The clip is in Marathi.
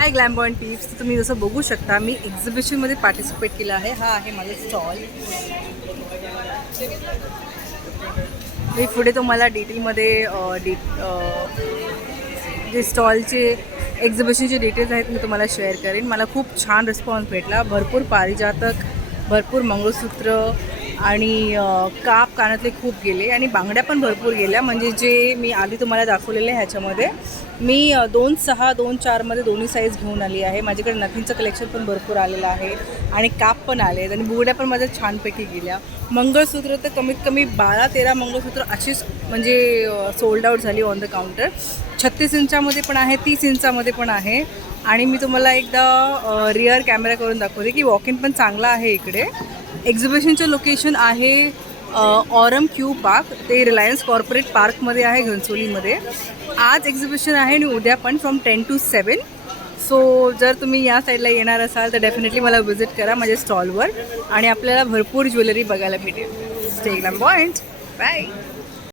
हाय ग्लॅम पॉईंट टिप्स. तुम्ही जसं बघू शकता मी एक्झिबिशनमध्ये पार्टिसिपेट केला आहे. हा आहे माझा स्टॉल. मी पुढे तुम्हाला डिटेलमध्ये जे स्टॉलचे एक्झिबिशनचे डिटेल्स आहेत मी तुम्हाला शेअर करेन. मला खूप छान रिस्पॉन्स भेटला. भरपूर पारिजातक, भरपूर मंगळसूत्र आणि काप कानातले खूप गेले आणि बांगड्या पण भरपूर गेल्या. म्हणजे जे मी आधी तुम्हाला दाखवलेले ह्याच्यामध्ये मी 2.6, 2.4मध्ये दोन्ही साईज घेऊन आली आहे. माझ्याकडे नथींचं कलेक्शन पण भरपूर आलेलं आहे आणि काप पण आले आहेत आणि बुगड्या पण माझ्या छानपैकी गेल्या. मंगळसूत्र तर कमीत कमी 12-13 मंगळसूत्र अशीच म्हणजे सोल्ड आउट झाली ऑन द काउंटर. 36 इंचामध्ये पण आहे, 30 इंचामध्ये पण आहे. आणि मी तुम्हाला एकदा रिअर कॅमेरा करून दाखवते की वॉक इन पण चांगला आहे इकडे. एक्झिबिशनचं लोकेशन आहे ऑरम क्यू पार्क. ते रिलायन्स कॉर्पोरेट पार्कमध्ये आहे घनसोलीमध्ये. आज एक्झिबिशन आहे आणि उद्या पण फ्रॉम 10 to 7. सो जर तुम्ही या साईडला येणार असाल तर डेफिनेटली मला विजिट करा माझ्या स्टॉलवर आणि आपल्याला भरपूर ज्वेलरी बघायला भेटेल. Stay glam point. बाय.